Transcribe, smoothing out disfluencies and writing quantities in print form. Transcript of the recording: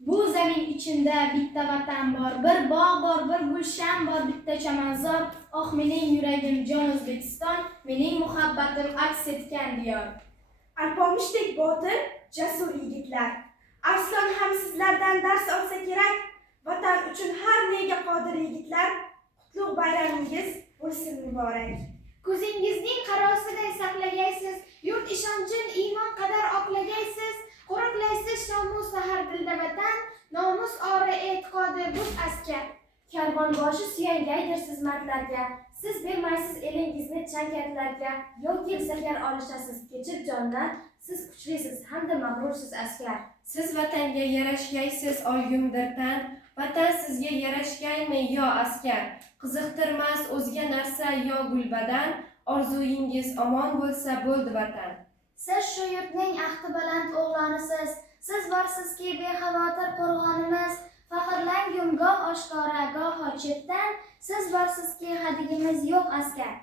Bu zamin ichida bitta vatan bor, bir bog' bor, bir gulshan bor, bitta chamanzor. Oh mening yuragim jon O'zbekiston, mening muhabbatim aks etgan diyor. Alpomishdek botir, jasur yigitlar. Arslon ham sizlardan dars olsa kerak. Vatan uchun har nega qodir yigitlar. Qutlug' bayramingiz bo'lsin muborak. Ko'zingizning qarosiday saqlagaysiz, yurt ishonchin iymon qadar oqlagaysiz, qo'riqlaysiz nomus har dilda vatan, nomus ori e'tiqodi bu askar. Karvonboshi suyangaydirsiz mardlarga, siz bermaysiz elingizni changaklarga, yoki zafar olishasiz kechib jondan, siz kuchlisiz hamda mag'rursiz askar. Siz vatanga yarashgaysiz olgumdir tan, vatan sizga yarashgaymi yo askar? Qiziqtirmas o'zga narsa yo gulbadan, orzuyingiz omon bo'lsa bo'ldi vatan. Siz shu yurtning ahdi baland o'g'lonisiz, siz borsizki bexavotir qo'rg'onimiz, faxrlang goh oshkora, goh chetdan, siz borsizki hadigimiz yo'q askar.